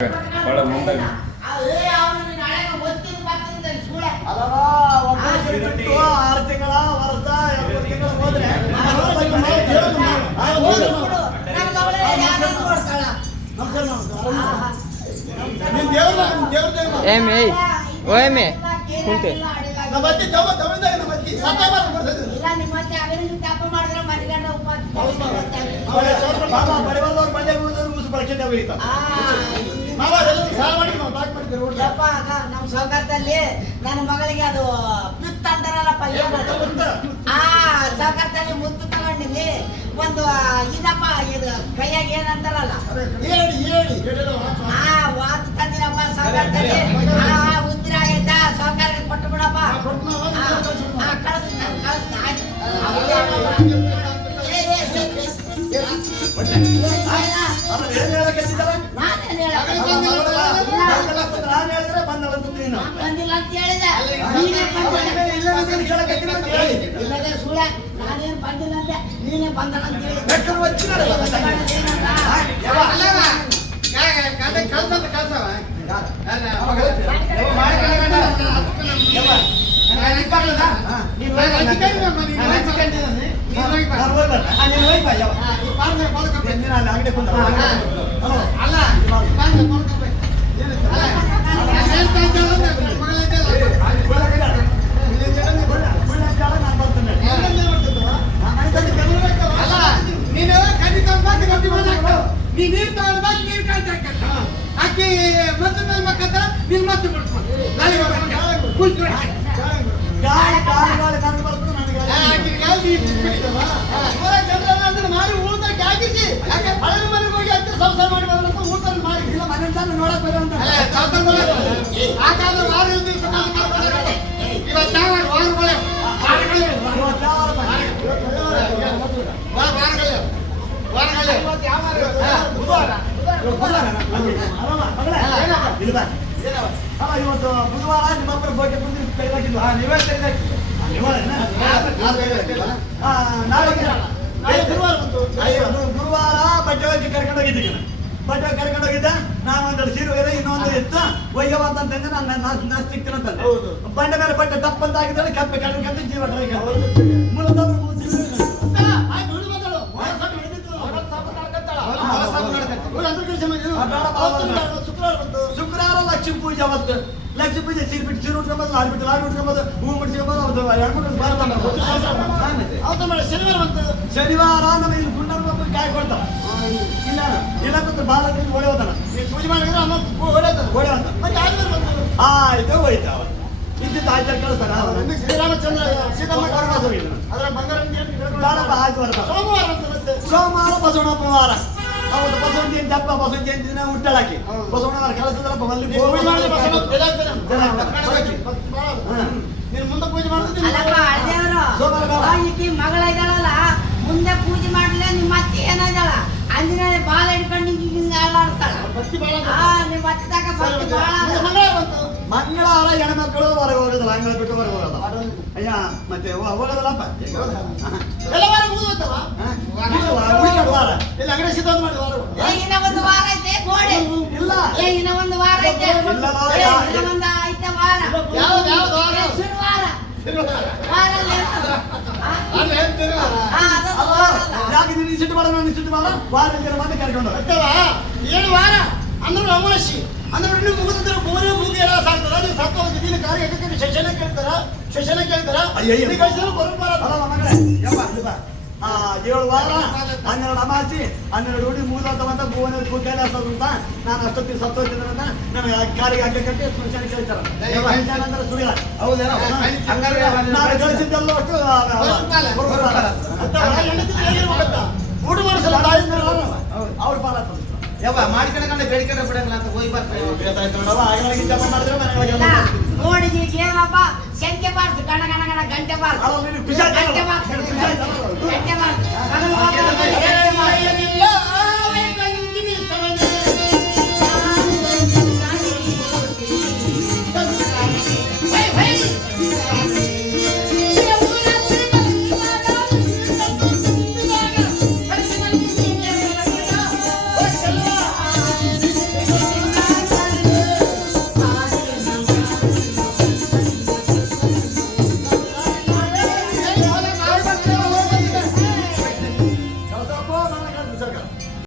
ಬಹಳ ಮುಂದಾಗಿ ಆರು ತಿಂಗಳ ವರ್ಷ 2 ತಿಂಗಳು ಹೋದ್ರೆ ನಮ್ಮ ಸೌಕರ್ಯದಲ್ಲಿ ನನ್ನ ಮಗಳಿಗೆ ಅದು ಪಿತ್ ಅಂತಾರಲ್ಲಪ್ಪ ಸೌಕರ್ಯದಲ್ಲಿ ಮುತ್ತು ತಗೊಂಡಿಲ್ಲಿ ಒಂದು ಇದಪ್ಪ ಇದು ಕೈಯಾಗ ಏನಂತಾರಲ್ಲ ವಾತು ತಂದಿರಪ್ಪ ಸೌಕರ್ಯದಲ್ಲಿ ಉದ್ದಿರ ಆಗೈತ ಸೌಕರ್ಯ ಕೊಟ್ಟು ಬಿಡಪ್ಪ ಬಂದಿಲ್ಲ ಅಂತ ಹೇಳಿದೆ ಸುಳ್ಳ ನಾನೇನು ಬಂದಿಲ್ಲ ಅಂತ ನೀನೇ ಬಂದಳ ಅಂತ ನೀರು ತಗೊಂಡ್ಬಾಗ ನೀರು ಕಾಣ್ತಕ್ಕ ಅಕ್ಕಿ ಮತ್ತೆ ಮೇಲೆ ಮಕ್ಕಂತ ನೀನು ಮತ್ತೆ ಬಿಡ್ಸ್ಕೊಂಡು ಮಾಡಿ ಊಟಕ್ಕೆ ಹಾಕಿಸಿ ಹಳೆ ಮನೆಗೆ ಹೋಗಿ ಅಂತ ಸಂಸಾರ ಮಾಡಿ ಬಂದಂತ ಊಟ ಮಾಡಿ ಇಲ್ಲ ಮನೆ ನೋಡಕ್ ಬರೋಂತ ಆ ಕಾಲ ವಾರ ದಿವಸ ಇವತ್ತು ವಾರಗಳೇ ಇವತ್ತು ಬುಧವಾರ ನಿಮ್ಮೊಬ್ಬರ ಬಗ್ಗೆ ಬಂದು ತೆಗೆದಾಕಿದ್ವು ನೀವೇ ತೆಗೆದಾಕಿದ್ವು ಗುರುವಾರ ಬಟ್ಟೆ ಹೋಗಿ ಕರ್ಕೊಂಡೋಗಿದ್ದೆ ಬಟ್ಟೆ ಕರ್ಕೊಂಡೋಗಿದ್ದ ನಾನು ಒಂದೆರಡು ಸೀರೆ ಇನ್ನೊಂದು ಎತ್ತು ಒಯ್ಯವ ಅಂತಂದ್ರೆ ನಾನು ಸಿಗ್ತೀನಂತಂದೆ ಬಂಡೆ ಮೇಲೆ ಬಟ್ಟೆ ತಪ್ಪ ಅಂತ ಆಗಿದ್ದಾಳೆ ಕಪ್ಪೆ ಕಡ್ಕಂತ ಜೀವ ಮೂಲತಃ ಶುಕ್ರವಾರ ಲಕ್ಷ್ಮೀ ಪೂಜೆ ಅವತ್ತು ಲಕ್ಷ್ಮೀ ಪೂಜೆ ಸೀರೆ ಬಿಟ್ಟು ಸೀರೆ ಉಟ್ಕೊಂಬದು ಲಾಡ್ ಬಿಟ್ಟು ಹೂ ಬಿಡ್ಸ್ಕೊಂಬದು ಶನಿವಾರ ಬಂತು ಶನಿವಾರ ನಮ್ಮ ಇಲ್ಲಿ ಗುಂಡರ ಮಕ್ಕಳು ಕಾಯಿ ಕೊಡ್ತಾವ ಇಲ್ಲ ಇಲ್ಲಂತ ಬಾಲ ಓಡಿ ಹೋತಾನ ಪೂಜೆ ಮಾಡಿದ್ರೆ ಓಡಿ ಹೋಗ್ತಾನ ಆಯ್ತು ಹೋಯ್ತು ಅವತ್ತು ಇದ್ದಿದ್ದು ಆಯ್ತು ಕಳಿಸ್ತಾರ ಶ್ರೀರಾಮಚಂದ್ರ ಸೀತಮ್ಮ ವನವಾಸ ಹೋಗಿದ್ದಾನೆ ಅದರ ಬಂಗಾರ ಆಯ್ತು ಸೋಮವಾರ ಬಸವಣ್ಣಪ್ಪ ವಾರ ಅವತ್ತು ಬಸವನ ಜಯಂತಿ ಹಬ್ಬ ಬಸವನ ಜಯಂತಿ ದಿನ ಹುಟ್ಟಳಾಕಿ ಬಸವಣ್ಣವರ ಕಳಿಸಿದ್ರಪ್ಪ ಅಲ್ಲಿ ನೀನು ಮುಂದೆ ಪೂಜೆ ಮಾಡ್ತಿದ್ದೀನಿ ಮಗಳ ಇದ್ದಾಳಲ್ಲ ಮುಂದೆ ಪೂಜೆ ಮಾಡ್ಲಿಲ್ಲ ನಿಮ್ಮ ಅತ್ತೆ ಏನಾದಳ ಅಂದಿನ ಬಾಲ ಹಿಡ್ಕೊಂಡು ಹಿಂಗ ಆಡಾಡ್ತಾಳ ನಿಮ್ಮ ಅತ್ತೆ ತಕ ಮಂಗಳವಾರ ಹೆಣ್ಮಕ್ಳು ಹೊರಗೆ ಹೋಗೋದಲ್ಲ ಅಂಗಳ ಬಿಟ್ಟು ಹೊರಗೆ ಹೋಗೋದು ಅಯ್ಯ ಮತ್ತೆ ಹೋಗೋದಲ್ಲಪ್ಪ ವಾರ ಇಲ್ಲ ಅಂಗಡಿ ಸಿದ್ಧ ಮಾಡಿ ಇನ್ನ ಒಂದು ವಾರ ಐತೆ ಗೋಡೆ ಇಲ್ಲ ಇನ್ನ ಒಂದು ವಾರ ಐತೆ ಇನ್ನ ಒಂದು ಐತೆ ವಾರ ಶನಿವಾರ ಯಾಕೆ ನೀನು ಸಿಟ್ಟು ಮಾಡ ನಾನು ಸಿಟ್ಟು ಮಾಡ ವಾರ ಮಂದಿ ಕರ್ಕೊಂಡು ಏಳು ವಾರ ಅಂದ್ರೆ ಅಮಾವಾಸ್ಯೆ ಅಂದ್ರೆ ಇನ್ನು ಮುಗಿದ್ರೆ ಬೋರೆ ಮುಗಿ ಎಲ್ಲ ಸಾಕ್ತಾರ ನೀವು ಸಾಕ ಹೋಗಿದ್ದೀನಿ ಕಾರ್ಯ ಶಶನ ಕೇಳ್ತಾರ ಬರೋ 7 ವಾರ 12 ಅಮಾಸಿ 12 ಹುಡಿ ಮೂದಂತ ಭುವನ ಕೈಲಾಸ ಅಂತ ನಾನು ಅಷ್ಟೊತ್ತಿಗೆ ಸತ್ತೋಗ್ತಿದ್ರಂತ ನನಗೆ ಕಾರಿಗೆ ಹಗ್ಗ ಕಟ್ಟಿ ಸ್ಮಶಾನ ಕೇಳ್ತಾರ ಅಂದ್ರೆ ಸುಳಿಲ್ಲ ಹೌದೇನೋ ನಾನು ಕಳಿಸಿದ್ದೆಲ್ಲ ಅಷ್ಟು ಊಟ ಮಾಡಿಸಲ್ಲ ಅವ್ರು ಪಾಲ ಯವ್ವ ಮಾಡ್ಕೊಂಡ ಬೇಡಿಕೊಂಡ ಬಿಡಂಗಿಲ್ಲ ಅಂತ ಹೋಗಿ ಬರ್ತಾರೆ ನೋಡಿದ್ವಿ ಏನಪ್ಪ ಶಂಕೆ ಬಾರ್ದು ಗಣ ಗಣ ಗಣ ಗಂಟೆ ಬಾರ್ದು ಗಂಟೆ ಬಾರ್ದು